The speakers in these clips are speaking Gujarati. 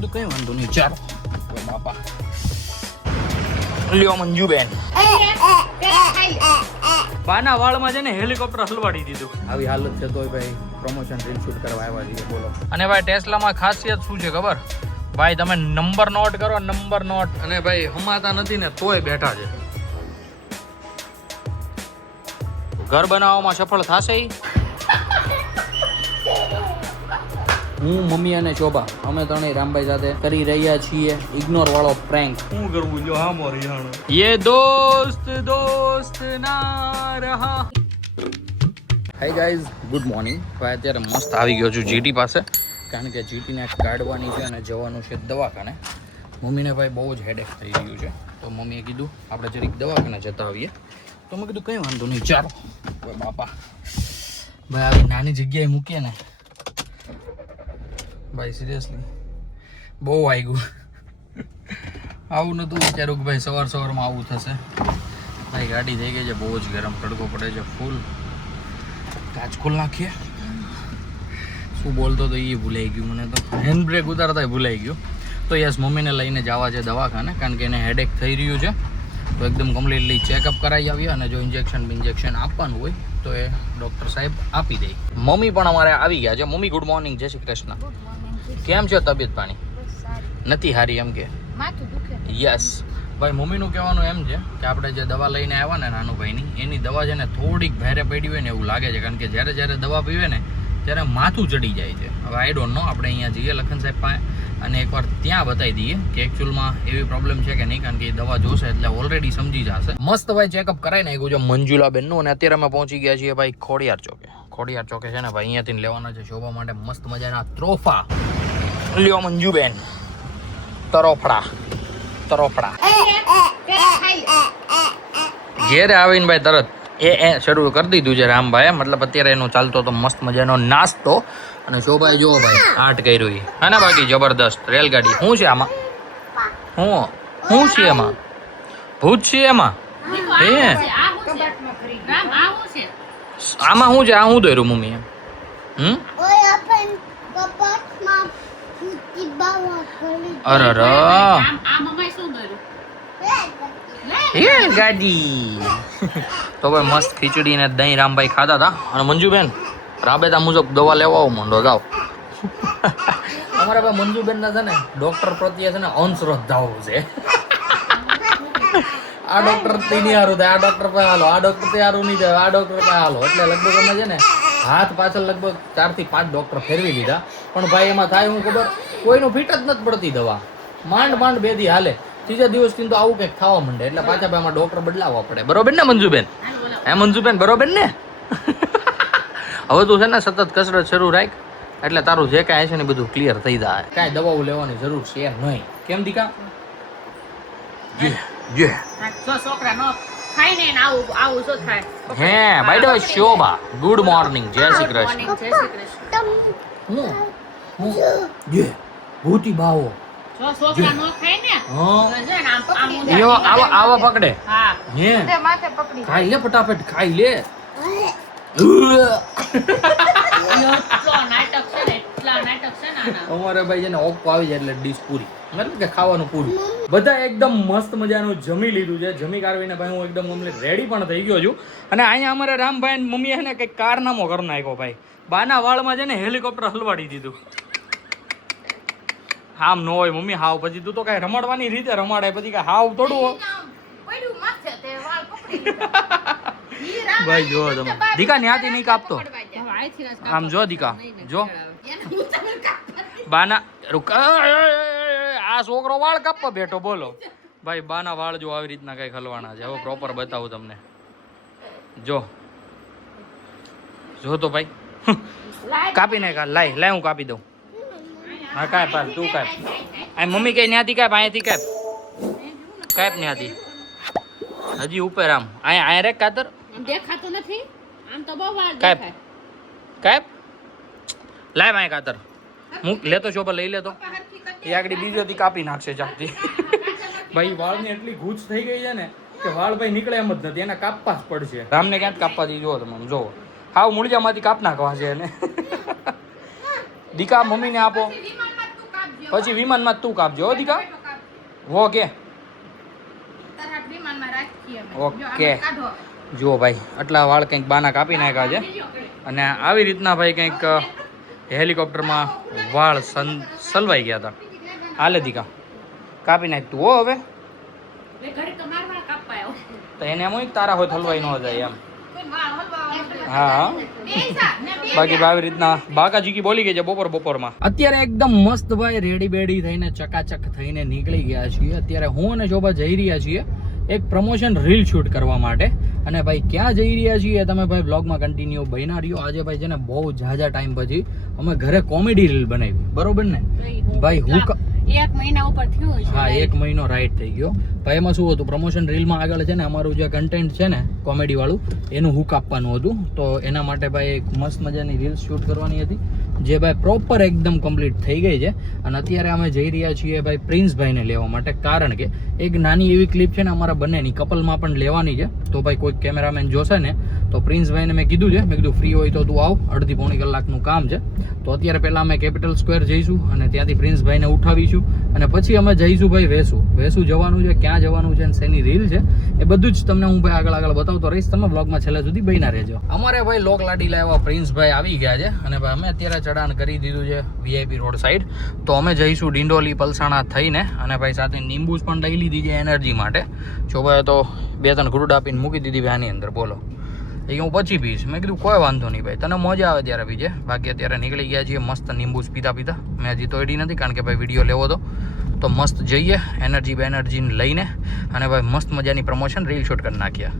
કીધું કઈ વાંધો નહીં, ચાલો બાપા લ્યો મંજુબેન. બાના વાળમાં છે ને હેલિકોપ્ટર હલવાડી દીધું. આવી હાલત છે તોય ભાઈ પ્રમોશન રીલ શૂટ કરવા આવ્યા છીએ, બોલો. અને ભાઈ ટેસ્લામાં ખાસિયત શું છે ખબર? ભાઈ તમે નંબર નોટ કરો, નંબર નોટ, અને ભાઈ હમાતા નથી ને તોય બેઠા છે. ઘર બનાવવામાં સફળ થશે. હું, મમ્મી અને શોભા અમે ત્રણેય રામભાઈ સાથે કરી રહ્યા છીએ ઇગ્નોર વાળો પ્રેન્ક. શું કરવું જો હા મોરી જાણો. યે દોસ્ત દોસ્ત ના રહા. Hi guys, good morning. ભાઈ અત્યારે મસ્ત આવી ગયો છું જીટી પાસે, કારણ કે જીટીને કાઢવાની છે અને જવાનું છે દવાખાને. મમ્મીને ભાઈ બહુ જ હેડેક થઈ રહ્યું છે, તો મમ્મીએ કીધું આપણે જરીક દવાખાને જતા આવીએ. તો મેં કીધું કંઈ વાંધો નહીં, ચાલો. બાપા ભાઈ આવી નાની જગ્યાએ મૂકીએ ને ભાઈ સિરિયસલી બહુ વાગ્યું. આવું નહોતું વિચાર્યું કે ભાઈ સવારમાં આવું થશે. ભાઈ ગાડી થઈ ગઈ છે બહુ જ ગરમ, તડકો પડે છે ફૂલ. કાચ ખોલ નાખીએ. શું બોલતો તો એ ભૂલાઈ ગયું મને, તો હેન્ડ બ્રેક ઉતારતા ભૂલાઈ ગયું. તો યસ, મમ્મીને લઈને જવા છે દવાખાને, કારણ કે એને હેડેક થઈ રહ્યું છે. તો એકદમ કમ્પ્લીટલી ચેકઅપ કરાવી આવીએ, અને જો ઇન્જેક્શન આપવાનું હોય તો એ ડૉક્ટર સાહેબ આપી દે. મમ્મી પણ અમારે આવી ગયા છે. Mummy good morning, Jai Shri Krishna. કેમ છે તબિયત પાણી? નથી હારી એમ કે? યસ ભાઈ, મમ્મીનું કહેવાનું એમ છે કે આપણે જે દવા લઈને આવ્યા ને નાનુભાઈની, એની દવા છે ને થોડીક ભારે પડી હોય ને એવું લાગે છે, કારણ કે જ્યારે દવા પીવે ને ત્યારે માથું ચડી જાય છે. હવે આઈ ડોન્ટ નો, આપણે અહીંયા જઈએ લખન સાહેબ પાસે અને એકવાર ત્યાં બતાવી દઈએ કે એકચ્યુઅલમાં એવી પ્રોબ્લેમ છે કે નહીં, કારણ કે એ દવા જોશે એટલે ઓલરેડી સમજી જશે. મસ્ત ભાઈ ચેકઅપ કરાવી નાખ્યું છે મંજુલાબેનનું, અને અત્યારે અમે પહોંચી ગયા છીએ ભાઈ ખોડિયાર ચોકે. ખોડિયાર ચોકે છે ને ભાઈ અહીંયાથી લેવાના છે શોભા માટે મસ્ત મજાના ત્રોફા. લ્યો મંજુબેન, તરોફડા. ઘેરે આવીને ભાઈ તરત એ શરૂ કરી દીધું છે રામભાઈ, મતલબ અત્યારે એનો ચાલતો તો મસ્ત મજાનો નાસ્તો. અને શોભાઈ જો ભાઈ આર્ટ કર્યું હે ને, બાકી જબરદસ્ત રેલગાડી. શું છે આમાં? શું છે એમાં? ભૂત છે એમાં? આમાં શું છે? આ શું દોર્યું મમ્મી? અરે ગાડી. તો ભાઈ મસ્ત ખીચડી ને દહીં રામભાઈ ખાતા હતા. અને મંજુબેન રાબેતા મુજબ દવા લેવા આવો મંડો જાઓ. અમારા ભાઈ મંજુબેન ના છે ને ડોક્ટર પ્રત્યે છે ને અંધશ્રદ્ધાઓ છે. આ ડોક્ટર થી નહીં હારું થાય, આ ડોક્ટર પાસે હાલો, આ ડોક્ટર થી હારું નહીં થાય, આ ડોક્ટર પાસે હાલો. એટલે લગભગ અમે છે ને હાથ પાછળ લગભગ 4 થી 5 ડોક્ટર ફેરવી લીધા, પણ ભાઈ એમાં થાય હું ખબર, કોઈનું ફીટ જ નથી પડતી દવા. માંડ 2 દી હાલે, ત્રીજા દિવસથી તો આવું કંઈક થવા માંડે. એટલે પાછા ભાઈ આમાં ડોક્ટર બદલાવવા પડે. બરોબર ને મંજુબેન? હે મંજુબેન, બરોબર ને? હવે તું છે ને સતત કસરત શરૂ રાખ, એટલે તારું જે કાંઈ છે ને બધું ક્લિયર થઈ જાય. કાંઈ દવાઓ લેવાની જરૂર છે નહીં. કેમ દીકા? હે બાય ધ શોભા, ગુડ મોર્નિંગ, જય શ્રી કૃષ્ણ. ભૂતી બાવો આવા પકડે. ખાઈ લે ફટાફટ, ખાઈ લે. અમારે ભાઈ છે ને ઓપ્પો આવી જાય એટલે ડીશ પૂરી, મતલબ કે ખાવાનું પૂરું. બધા એકદમ મસ્ત મજાનું જમી લીધું છે. જમી કાઢવીને ભાઈ હું એકદમ રેડી પણ થઈ ગયો છું. અને અહીંયા અમારે રામભાઈ મમ્મીએ છે ને કંઈક કારનામો કરી નાખ્યો ભાઈ. બાના વાળમાં છે ને હેલિકોપ્ટર હલવાડી દીધું. આમ ન હોય મમ્મી, હાવ પછી તું તો કઈ રમાડવાની રીતે રમાડે, પછી કઈ હાવ થોડું. ભાઈ જો તમે દીકા ન્યાથી નહીં કાપતો. આમ જો દીકા જો બાના આ છોકરો વાળ કાપવા બેઠો, બોલો ભાઈ. બાના વાળ જો આવી રીતના કઈ હલવાના છે. હવે પ્રોપર બતાવું તમને. જો તો ભાઈ કાપી નાખ. લાય હું કાપી દઉં. હા કાપ, તું કાપ. આ મમ્મી કઈ ન્યાથી કાપ, અહીંયાથી કાપ. ન્યાથી હજી ઉપર આમ અહીંયા રે કાતર દેખાતું નથી આમ તો બહુ વાર દેખાય. કાપ લાય માય કાતર હું લેતો છો, લઈ લેતો. એ આગળ બીજોથી કાપી નાખશે ચાકથી. ભાઈ વાળની એટલી ગૂંચ થઈ ગઈ છે ને કે વાળ ભાઈ નીકળે એમ જ નથી, એને કાપવા જ પડશે. રામને ક્યાં કાપવા દી, જો તમે જો હાવ મૂળિયામાંથી કાપ નાખવા છે એને. દીકા મમ્મીને આપો. પછી વિમાનમાં તું કાપજો હો દીકા ઓકે તરત વિમાનમાં રાખીએ અમે. ઓકે. જો આમાં કાઢો. જુઓ ભાઈ આટલા વાળ કંઈક બાના કાપી નાખ્યા છે અને આવી રીતના ભાઈ કંઈક હેલિકોપ્ટરમાં વાળ સલવાઈ ગયા હતા. હાલે દીકા કાપી નાખ તું હો હવે. એ ઘડી તો મારવા કાપાયો. તો એને એમ હોય કે તારા હોય હલવાઈ ન જાય એમ. કોઈ વાળ હલવાવાનો. હા બેસા, ને બે બાકી આવી રીતના બાકાજીકી બોલી ગઈ છે બપોરમાં. અત્યારે એકદમ મસ્ત ભાઈ રેડી બેડી થઈને ચકાચક થઈને નીકળી ગયા છીએ. અત્યારે હું અને શોભા જઈ રહ્યા છીએ એક પ્રમોશન રીલ શૂટ કરવા માટે. અને ભાઈ ક્યાં જઈ રહ્યા છીએ તમે ભાઈ બ્લોગમાં કન્ટિન્યુ બન્યા રહ્યો. આજે ભાઈ છે ને બહુ ઝાઝા ટાઈમ પછી અમે ઘરે કોમેડી રીલ બનાવી બરોબર ને ભાઈ હું એક મહિના ઉપર થયું છે. હા 1 મહિનો રાઈટ થઈ ગયો. ભાઈ એમાં શું હતું પ્રમોશન રીલમાં આગળ છે ને અમારું જે કન્ટેન્ટ છે ને કોમેડી વાળું એનું હુક આપવાનું હતું. તો એના માટે ભાઈ એક મસ્ત મજાની રીલ શૂટ કરવાની હતી જે ભાઈ પ્રોપર એકદમ કમ્પ્લીટ થઈ ગઈ છે. અને અત્યારે અમે જઈ રહ્યા છીએ ભાઈ પ્રિન્સભાઈને લેવા માટે કારણ કે એક નાની એવી ક્લિપ છે ને અમારા બંનેની કપલમાં પણ લેવાની છે. તો ભાઈ કોઈ કેમેરામેન જોશે ને તો પ્રિન્સભાઈને મેં કીધું છે મેં કીધું ફ્રી હોય તો તું આવ અડધી પોણી કલાકનું કામ છે. તો અત્યારે પહેલાં અમે કેપિટલ સ્ક્વેર જઈશું અને ત્યાંથી પ્રિન્સભાઈને ઉઠાવીશું અને પછી અમે જઈશું ભાઈ વેસુ જવાનું છે. ક્યાં જવાનું છે અને શેની રીલ છે એ બધું જ તમને હું ભાઈ આગળ બતાવતો રહીશ. તમે બ્લોગમાં છેલ્લે સુધી બન્યા રહેજો. અમારે ભાઈ લોક લાડી લાવ્યા પ્રિન્સભાઈ આવી ગયા છે અને ભાઈ અમે અત્યારે ચડાણ કરી દીધું છે VIP રોડ સાઈડ. તો અમે જઈશું ડિંડોલી પલસાણા થઈને અને ભાઈ સાથે નીંબુસ પણ લઈ લીધી છે એનર્જી માટે. શોભાએ તો 2-3 ઘૂંટ આપીને મૂકી દીધી ભાઈ આની અંદર. બોલો એ હું પછી પીશ. મેં કીધું કોઈ વાંધો નહીં ભાઈ તને મજા આવે ત્યારે પીજે. બાકી અત્યારે નીકળી ગયા છીએ મસ્ત નીંબુસ પીતા મેં હજી તો એડી નથી કારણ કે ભાઈ વિડીયો લેવો તો મસ્ત જઈએ એનર્જી લઈને અને ભાઈ મસ્ત મજાની પ્રમોશન રીલ શૂટ કરી નાખ્યા.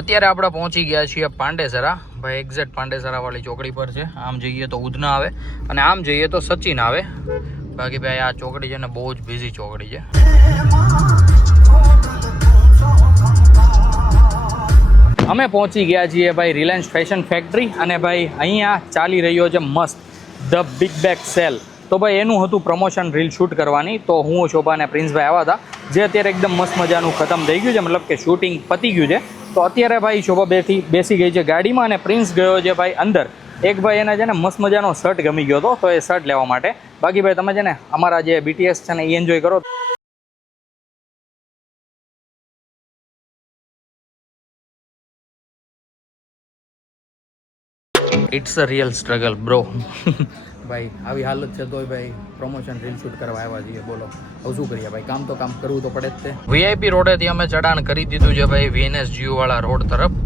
અત્યારે આપણે પહોંચી ગયા છીએ પાંડેસરા ભાઈ એક્ઝેક્ટ પાંડેસરા વાળી ચોકડી પર છે. આમ જઈએ તો ઉધના આવે અને આમ જઈએ તો સચિન આવે. બાકી ભાઈ આ ચોકડી છે ને બહુ જ બિઝી ચોકડી છે. અમે પહોંચી ગયા છીએ ભાઈ રિલાયન્સ ફેશન ફેક્ટરી અને ભાઈ અહીંયા ચાલી રહ્યો છે મસ્ત ધ બિગ બેગ સેલ. તો ભાઈ એનું હતું પ્રમોશન રીલ શૂટ કરવાની. તો હું શોભા અને પ્રિન્સભાઈ આવ્યા હતા જે અત્યારે એકદમ મસ્ત મજાનું ખતમ થઈ ગયું છે મતલબ કે શૂટિંગ પતી ગયું છે. તો અત્યારે ભાઈ શોભા બેસી ગઈ છે ગાડીમાં અને પ્રિન્સ ગયો છે ભાઈ અંદર. એક ભાઈ એને છે ને મસ્ત મજાનો શર્ટ ગમી ગયો હતો તો એ શર્ટ લેવા માટે. બાકી ભાઈ તમે છે ને અમારા જે BTS છે ને એ એન્જોય કરો. It's a real struggle bro. ભાઈ આવી હાલત છે તોય ભાઈ પ્રમોશન રીલ શૂટ કરવા આવ્યા છીએ. બોલો હવે શું કરીએ ભાઈ કામ તો કામ કરવું તો પડે જ તે. VIP રોડેથી અમે ચડાણ કરી દીધું છે ભાઈ VNSGU વાળા રોડ તરફ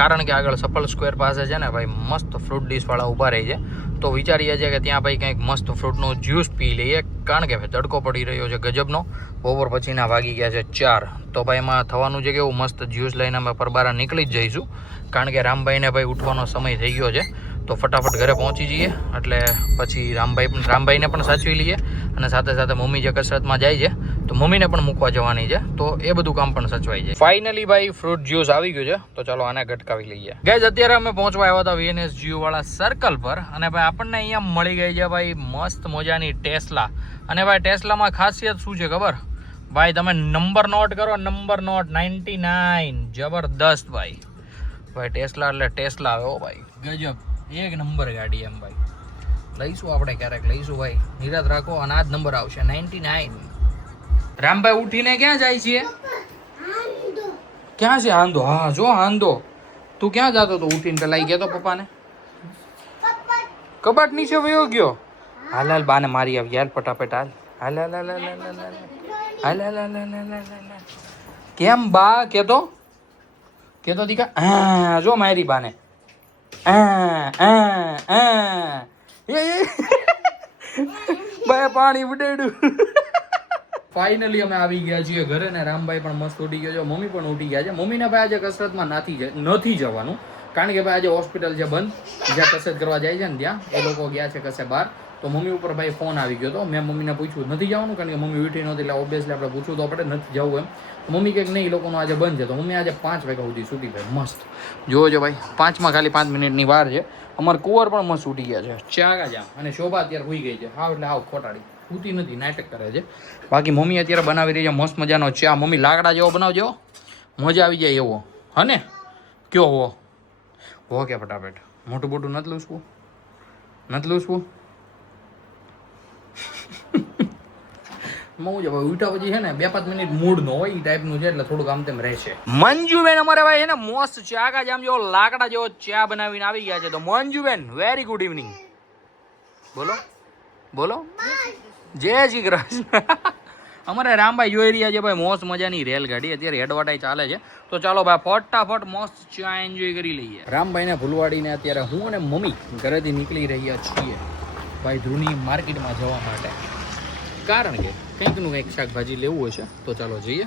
કારણ કે આગળ સપલ સ્ક્વેર પાસે છે ને ભાઈ મસ્ત ફ્રૂટ ડીશ વાળા ઊભા રહી છે. તો વિચારીએ છીએ કે ત્યાં ભાઈ કંઈક મસ્ત ફ્રૂટનો જ્યુસ પી લઈએ કારણ કે ભાઈ તડકો પડી રહ્યો છે ગજબનો. બપોર પછીના વાગી ગયા છે 4. તો ભાઈ એમાં થવાનું છે કે એવું મસ્ત જ્યુસ લઈને અમે પરબારા નીકળી જ જઈશું કારણ કે રામભાઈને ભાઈ ઉઠવાનો સમય થઈ ગયો છે. તો ફટાફટ ઘરે પહોંચી જઈએ એટલે પછી રામભાઈને પણ સાચવી લઈએ અને સાથે સાથે મમ્મી જે કસરતમાં જાય છે તો મમ્મીને પણ મૂકવા જવાની છે તો એ બધું કામ પણ સચવાઈ જાય. ફાઇનલી ભાઈ ફ્રૂટ જ્યુસ આવી ગયું છે તો ચાલો આને ગટકાવી લઈએ. ગાઈઝ અત્યારે અમે પહોંચવા આવ્યા હતા VNSGU વાળા સર્કલ પર અને ભાઈ આપણને અહીંયા મળી ગઈ છે ભાઈ મસ્ત મજાની ટેસ્લા. અને ભાઈ ટેસ્લામાં ખાસિયત શું છે ખબર ભાઈ તમે નંબર નોટ કરો નંબર નોટ 99 જબરદસ્ત ભાઈ. ભાઈ ટેસ્લા એટલે ટેસ્લા આવે હો ભાઈ ગજબ એક નંબર ગાડી એમ ભાઈ. લઈશું આપણે ક્યારેક લઈશું ભાઈ નિરાત રાખો અને આ જ નંબર આવશે 99. રામભાઈ ઉઠીને ક્યાં જાય છે? ક્યાં છે હાંધો? હા જો હાંધો. તું ક્યાં જતો તો ઉઠીને પેલા ગયો તો પપ્પાને કબાટ નીચે વયો ગયો. હાલ હાલ બાને મારી આવી હાલ ફટાફટ હાલ હાલ હાલ હાલ હાલ હાલ હાલ. કેમ બા કેતો દીકા હા જો મારી બાને પાણી ઉડેડું. ફાઇનલી અમે આવી ગયા છીએ ઘરે ને રામભાઈ પણ મસ્ત ઉઠી ગયો છે મમ્મી પણ ઉઠી ગયા છે. મમ્મીને ભાઈ આજે કસરતમાં નથી જવાનું કારણ કે ભાઈ આજે હોસ્પિટલ છે બંધ જ્યાં કસરત કરવા જાય છે ને ત્યાં એ લોકો ગયા છે કશે બહાર. તો મમ્મી ઉપર ભાઈ ફોન આવી ગયો હતો. મેં મમ્મીને પૂછ્યું નથી જવાનું કારણ કે મમ્મી ઉઠી નહોતી એટલે ઓબ્વિયસલી આપણે પૂછવું તો આપણે નથી જવું એમ. મમ્મી કંઈક નહીં એ લોકોનું આજે બંધ છે તો મમ્મી આજે 5 વાગ્યા સુધી છૂટી ભાઈ મસ્ત જોવો છો ભાઈ 5માં ખાલી 5 મિનિટની વાર છે. અમારે કુંવર પણ મસ્ત ઉઠી ગયા છે ચાગા જા અને શોભા અત્યારે હોઈ ગઈ છે હાવ એટલે હાવ ખોટાડી ઉઠી નથી નાટક કરે છે. બાકી મમ્મી અત્યારે બનાવી રહી છે મસ્ત મજાનો ચા. મમ્મી લાકડા જેવો બનાવજો મજા આવી જાય એવો હને કયો હો કે ફટાફટ મોટું મોટું નથી લૂસવું, નથી લૂસવું. હું છે ભાઈ ઉઠા પછી છે ને 2-5 મિનિટ મૂડ નો હોય એ ટાઈપનું છે એટલે થોડુંક આમ તેમ રહેશે. મંજુબેન અમારે ભાઈ છે ને મસ્ત ચા કા જામ જેવો લાકડા જેવો ચા બનાવીને આવી ગયા છે. તો મંજુબેન વેરી ગુડ ઇવનિંગ. બોલો બોલો જય શ્રી કૃષ્ણ. અમારે રામભાઈ જોઈ રહ્યા છે ભાઈ મોસ્ત મજાની રેલગાડી અત્યારે હેડવાટાઈ ચાલે છે. તો ચાલો ભાઈ ફટાફટ મસ્ત ચા એન્જોય કરી લઈએ. રામભાઈને ભૂલવાડીને અત્યારે હું અને મમ્મી ઘરેથી નીકળી રહ્યા છીએ ભાઈ ધ્રુની માર્કેટમાં જવા માટે, કારણ કે કંઈકનું કંઈક શાકભાજી લેવું હશે. તો ચાલો જઈએ.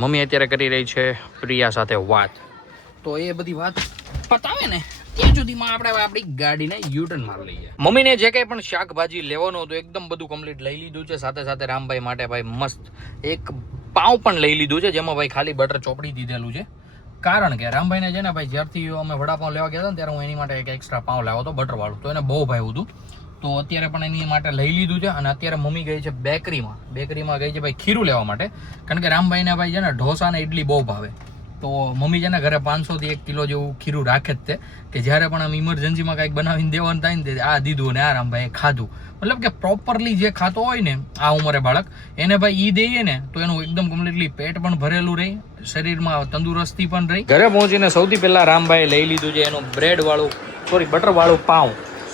મમ્મી અત્યારે કરી રહી છે પ્રિયા સાથે વાત. તો એ બધી વાત પતાવે ને ત્યાં સુધીમાં આપણે આપણી ગાડીને યુટર્ન મારી લઈએ. મમ્મીને જે કંઈ પણ શાકભાજી લેવાનું હતું એકદમ બધું કમ્પ્લીટ લઈ લીધું છે. સાથે સાથે રામભાઈ માટે ભાઈ મસ્ત એક પાઉં પણ લઈ લીધું છે, જેમાં ભાઈ ખાલી બટર ચોપડી દીધેલું છે. કારણ કે રામભાઈને છે ને ભાઈ જ્યારથી અમે વડાપાઉં લેવા ગયા હતા ને ત્યારે હું એની માટે એક એક્સ્ટ્રા પાઉં લાવ્યો હતો બટરવાળું, તો એને બહુ ભાવ્યું હતું. તો અત્યારે પણ એની માટે લઈ લીધું છે. અને અત્યારે મમ્મી ગઈ છે બેકરીમાં ગઈ છે ભાઈ ખીરું લેવા માટે, કારણ કે રામભાઈને ભાઈ છે ને ઢોસા ને ઇડલી બહુ ભાવે. તો મમ્મી છે ને ઘરે 500 થી 1 કિલો જેવું ખીરું રાખે જ તે, કે જ્યારે પણ આમ ઇમરજન્સીમાં કંઈક બનાવીને દેવાનું થાય ને આ દીધું અને આ રામભાઈએ ખાધું. મતલબ કે પ્રોપરલી જે ખાતો હોય ને આ ઉંમરે બાળક એને ભાઈ ઈ દઈએ ને તો એનું એકદમ કમ્પ્લીટલી પેટ પણ ભરેલું રહે, શરીરમાં તંદુરસ્તી પણ રહી. ઘરે પહોંચીને સૌથી પહેલા રામભાઈએ લઈ લીધું છે એનું બટર વાળું પાઉં.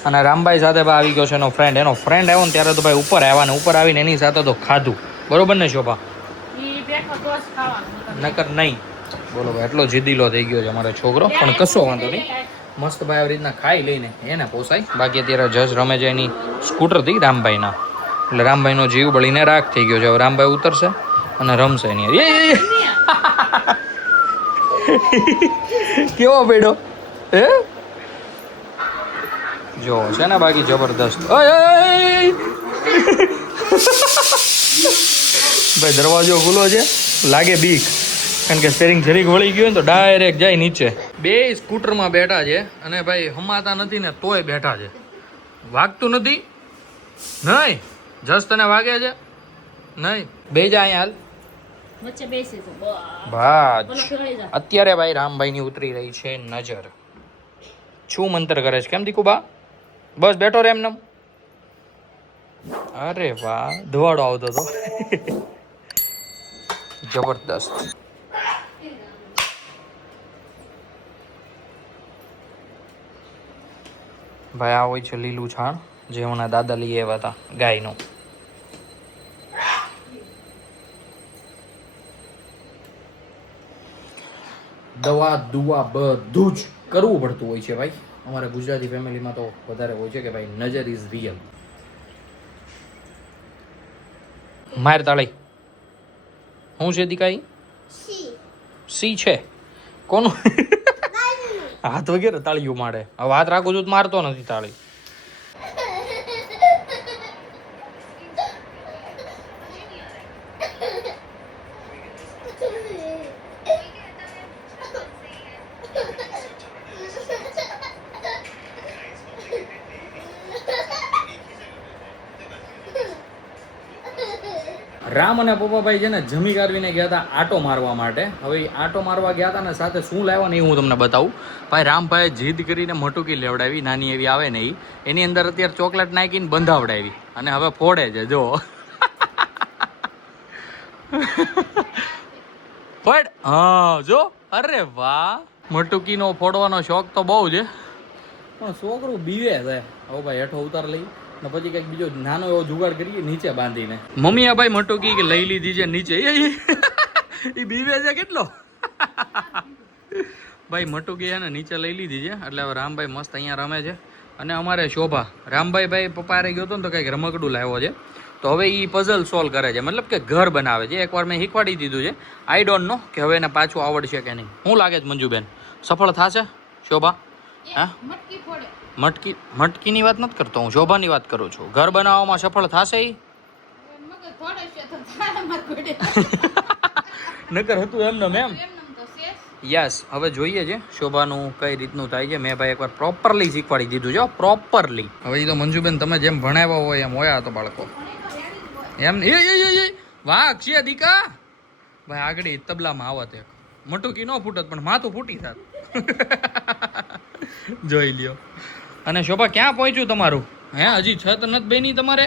અને રામભાઈ સાથે ભાઈ આવી ગયો છે એનો ફ્રેન્ડ આવ્યો ને ત્યારે તો ભાઈ ઉપર આવ્યા ને ઉપર આવીને એની સાથે તો ખાધું. બરોબર ને શોભા? નકર નહીં. બોલો ભાઈ એટલો જીદીલો થઈ ગયો છે અમારો છોકરો, પણ કશો વાંધો નહીં. મસ્ત ભાઈ આવી રીતના ખાઈ લઈને એને પોસાય. બાકી અત્યારે જજ રમે છે એની સ્કૂટરથી રામભાઈના, એટલે રામભાઈનો જીવ બળીને રાખ થઈ ગયો છે. હવે રામભાઈ ઉતરશે અને રમશે એની. કેવો પેડો હે જો છે ને બાકી જબરદસ્ત. ભાઈ દરવાજો ખુલ્લો છે, લાગે બીક, કારણ કે સ્ટેરિંગ જરીક વળી ગયું ને તો ડાયરેક્ટ જાય નીચે. બે સ્કૂટરમાં બેઠા છે અને ભાઈ હમાતા નથી ને તોય બેઠા છે. વાગતું નથી નહીં? જસ તને વાગે છે નહીં? બે જા અહીંયા હાલ ભાજ. અત્યારે ભાઈ રામભાઈની ઉતરી રહી છે નજર. શું મંતર કરે છે? કેમ દીકુ બા? બસ બેઠો રે એમને. અરે વાહ ધુવાડો આવતો હતો. જબરદસ્ત. ભાઈ આ હોય છે લીલું છાણ, જે હમણાં દાદા લઈ આવ્યા હતા ગાયનું. દવા દુવા બધું જ કરવું પડતું હોય છે ભાઈ. અમારા ગુજરાતી ફેમિલીમાં તો વધારે હોય છે કે ભાઈ નજર ઇઝ રિયલ. માર તાળી શું છે દીકાઈ? સી છે કોનું? હાથ વગેરે તાળીઓ મારે. હવે હાથ રાખું છું તો મારતો નથી તાળી. રામ અને પપ્પાભાઈ છે ને જમી કાઢવીને ગયા હતા આટો મારવા માટે. હવે આટો મારવા ગયા હતા ને સાથે શું લાવ્યા ને એ હું તમને બતાવું. ભાઈ રામભાઈએ જીદ કરીને મટુકી લેવડાવી, નાની એવી આવે ને એની અંદર અત્યારે ચોકલેટ નાખીને બંધાવડાવી અને હવે ફોડે છે જો. ફોડ હા જો. અરે વાહ, મટુકીનો ફોડવાનો શોખ તો બહુ છે, પણ છોકરું બીવે છે. હવે ભાઈ હેઠો ઉતાર લઈ ને પછી કંઈક બીજો નાનો એવો જુગાડ કરીએ નીચે બાંધીને. મમ્મીએ ભાઈ મટુકી કે લઈ લીધી છે નીચે. એ બીવે છે કેટલો. ભાઈ મટુકી છે ને નીચે લઈ લીધી છે એટલે હવે રામભાઈ મસ્ત અહીંયા રમે છે. અને અમારે શોભા રામભાઈ પપ્પા ગયો હતો ને તો કંઈક રમકડું લાવ્યો છે. તો હવે એ પઝલ સોલ્વ કરે છે, મતલબ કે ઘર બનાવે છે. એકવાર મેં શીખવાડી દીધું છે. આઈ ડોન્ટ નો કે હવે એને પાછું આવડશે કે નહીં. શું લાગે છે મંજુબેન, સફળ થશે શોભા? હા મટકીની વાત નથી કરતો હું, શોભાની વાત કરું છું. ઘર બનાવવામાં સફળ થશે ઈ? નકર હતું એમને મેમ. યસ, હવે જોઈએ છે શોભાનું કઈ રીતનું થાય છે. મેં ભાઈ એકવાર પ્રોપરલી શીખવાડી દીધું છે, પ્રોપરલી. હવે એ તો મંજુબેન તમે જેમ ભણાવ્યા હોય એમ હોયા તો બાળકો એમ. વાહ છે દીકા ભાઈ. આગળ તબલામાં આવત એક મટુકી ન ફૂટત પણ માથું ફૂટી થાત. જોઈ લ્યો. અને શોભા ક્યાં પહોંચ્યું તમારું? હે હજી છત નથી બેની તમારે?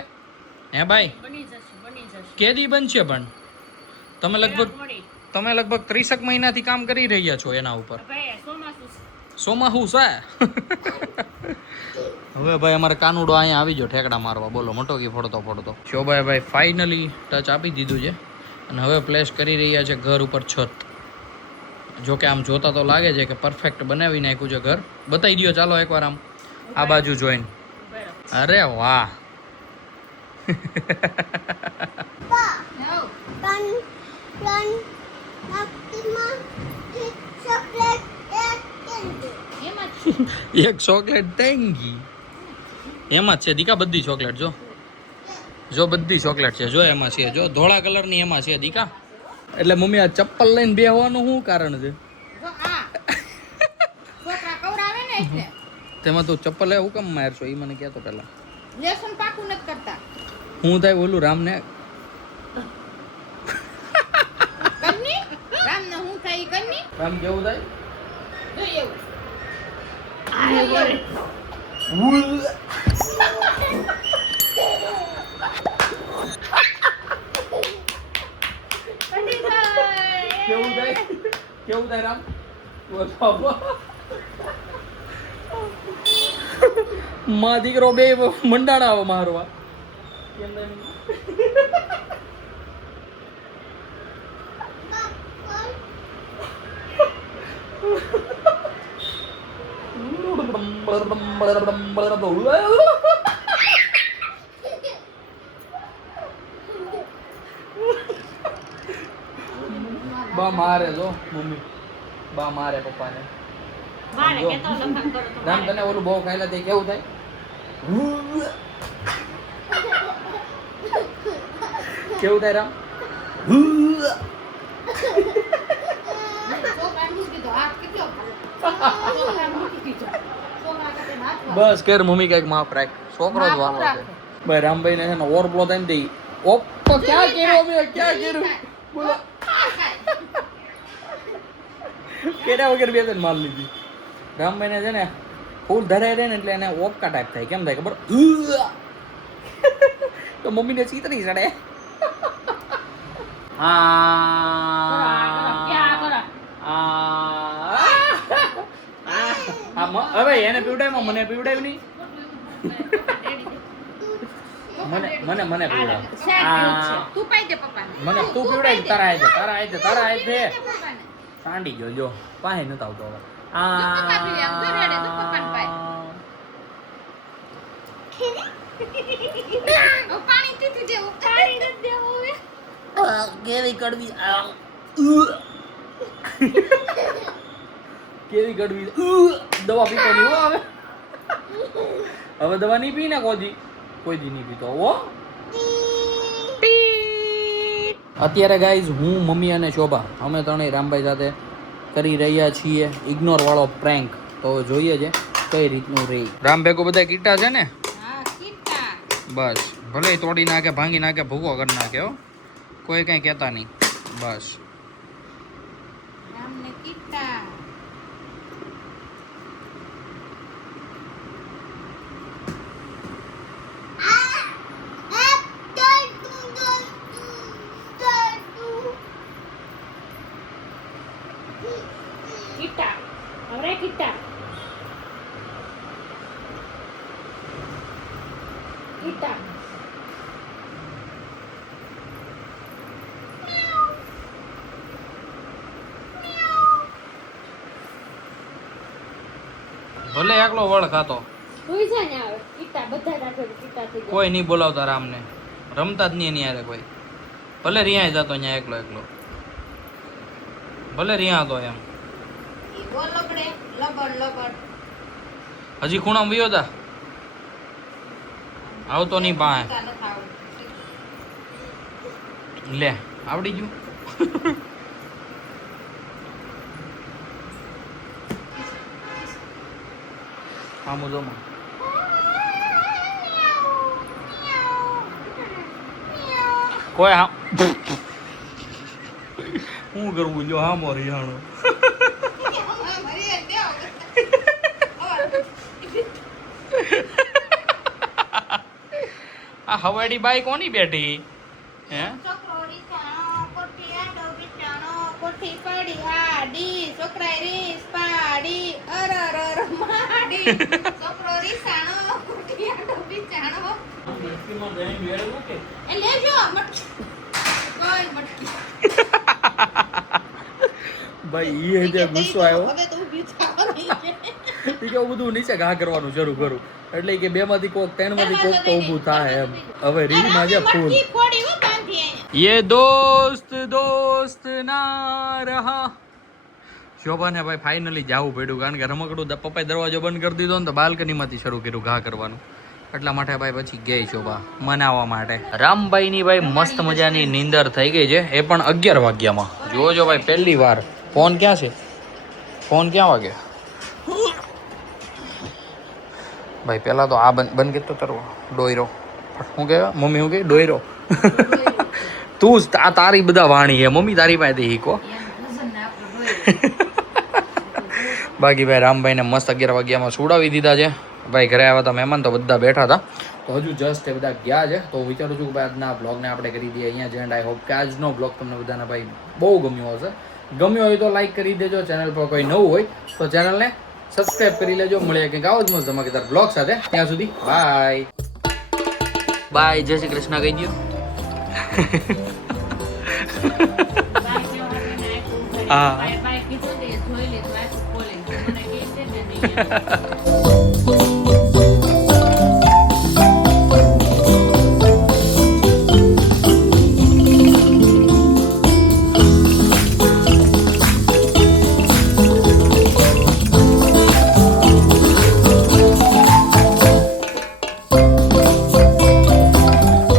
હે ભાઈ બની જશે કેદી બનશે? પણ તમે લગભગ 30 મહિનાથી કામ કરી રહ્યા છો એના ઉપર. ભાઈ સોમાહુ છે. હવે ભાઈ અમારે કાનુડો અહીંયા આવી ગયો ઠેકડા મારવા. બોલો મટોકી ફોડતો શોભાએ ભાઈ ફાઇનલી ટચ આપી દીધું છે અને હવે પ્લેસ કરી રહ્યા છે ઘર ઉપર છત. જો કે આમ જોતા તો લાગે છે કે પરફેક્ટ બનાવી નાખ્યું છે ઘર. બતાવી દો ચાલો એકવાર આમ આ બાજુ જોઈને. અરે વાહ. એક ચોકલેટ ટેંગી એમાં જ છે દીકા. બધી ચોકલેટ જો બધી ચોકલેટ છે. જો એમાં છે, જો ધોળા કલરની એમાં છે દીકા. એટલે મમ્મી આ ચપ્પલ લઈને બેહવાનું શું કારણ છે? તેમાં તું ચપ્પલ હું કેમ મારશો એ મને કહેતો પેલા. લેસન પાકું નથી કરતા. હું થાય ઓલું રામને રામને હું થાય કરની રામ કેવું થાય? જો એવું આ બોલે કેવું થાય રામ? માં દીકરો બે મંડાણા મારવા. બા મારે જો મમ્મી, બા મારે પપ્પાને. મારે કેતો લખન કરો તો રામ તને ઓલું બહુ ખાયલા તે કેવું થાય? કેવું થાય રામ? બસ કેર મમ્મી કઈક માફ રાખ. છોકરો જ વાલો છે ભાઈ. રામભાઈ ને છે ને ઓવરફ્લો થાય ને તે ઓપ તો ક્યાં કર્યો મેં? ક્યાં કર્યું? બોલો. કેરા વગર બે ત્રણ માર લીધી. રામભાઈ ને છે ને ફૂલ ધરાય રહે ને એટલે એને ઓપકા ટાઈપ થાય. કેમ થાય ખબર? તો મમ્મી ને ચીતરી ચડે. હવે એને પીવડાવ્યું, મને પીવડાવ્યું નહીં. મને પીવડાવ. તું પાઈ દે પપ્પાને. મને તું પીવડાય. તારા આય છે સાંડી ગયો. જો પાસે નતો આવતો હવે. પાણી પીતી દે. પાણી નથી દેવું હવે. કેવી કડવી. કેવી કડવી. દવા પીતો નહીં હો હવે. હવે દવા નહીં પી ને કોઈ દી નહીં પીતો હો. અત્યારે ગાઈઝ હું, મમ્મી અને શોભા અમે ત્રણેય રામભાઈ સાથે કરી રહ્યા છીએ ઇગ્નોર વાળો પ્રેન્ક. તો જોઈએ છે કઈ રીતનું રહી. રામ ભેગો બધા કીટા છે ને? હા કીટા. બસ ભલે તોડી નાખે, ભાંગી નાખે, ભૂકો કરી નાખે હો. કોઈ કઈ કહેતા નહીં. બસ રામને કીટા. Kita, orang kita. Kita. ભલે એકલો વળ ખાતો. કોઈ છે ને આવે kita બધા રાખે kita થઈ કોઈ નહીં બોલાવતા રામને. રમતા જ નહીં એની હારે કોઈ. ભલે રિયા જતો અહીંયા એકલો ભલે રિયા હતો એમ. લબડ હજી ખૂણામાં વયો તા આવતો નહીં પાસે. લે આવડી ગયું. આમ જોમાં કોઈ હા હું કરવું જો હા મોરી હાણો. આ હવાડી બાઈ કોની બેઠી હે છોકરો રીસાણો કોઠી આડો બિચાણો કોઠી પડી આડી છોકરાએ રીસ પાડી અરર માડી છોકરો રીસાણો કોઠી આડો બિચાણો એ લેજો મટકી કોઈ મટકી ભાઈ એ જે ગુસ્સો આવ્યો હવે તો ઊભી થાવ નહીં એ કે હું બધું નીચે ઘા કરવાનું શરૂ કરું એટલે કે બે માંથી કોક ત્રણ માંથી કોક તો ઊભું થાય એમ હવે રીલમાં જે ફૂલ મટકી ફોડી હો બાંધી અહીંયા ये दोस्त ना रहा શોભાને ભાઈ ફાઇનલી જવું પડ્યું કારણ કે રમકડું પપ્પાએ દરવાજો બંધ કરી દીધો ને તો બાલ્કનીમાંથી શરૂ કર્યું ઘા કરવાનું એટલા માટે ભાઈ પછી ગઈ શોભા મનાવવા માટે રામભાઈની ભાઈ મસ્ત મજાની નીંદર થઈ ગઈ છે એ પણ 11 વાગ્યામાં જોજો ભાઈ પહેલી વાર ફોન ક્યાં છે ફોન ક્યાં વાગે ભાઈ પેલા તો આ બંધ કરતો તારો ડોયરો શું કહેવાય મમ્મી શું કહે ડોયરો તું જ આ તારી બધા વાણી છે મમ્મી તારી પાસેથી શીખો બાકી ભાઈ રામભાઈને મસ્ત 11 વાગ્યામાં સુડાવી દીધા છે ભાઈ ઘરે આવ્યા હતા મહેમાન તો બધા બેઠા હતા તો હજુ જસ્ટ એ બધા ગયા છે તો હું વિચારું છું કે ભાઈ આજના બ્લોગને આપણે કરી દઈએ અહીંયા જ એન્ડ આઈ હોપ કે આજનો બ્લોગ તમને બધાને ભાઈ બહુ ગમ્યો હશે ગમ્યો હોય તો લાઈક કરી દેજો ચેનલ પર કોઈ નવું હોય તો ચેનલને સબસ્ક્રાઈબ કરી લેજો મળીએ કંઈક આવો જ મસ્ત ધમાકેદાર બ્લોગ સાથે ત્યાં સુધી બાય બાય જય શ્રી કૃષ્ણ કહી દો હા બાય બાય કીધું તે જોઈ લીધું આ બોલે મને કહે છે ને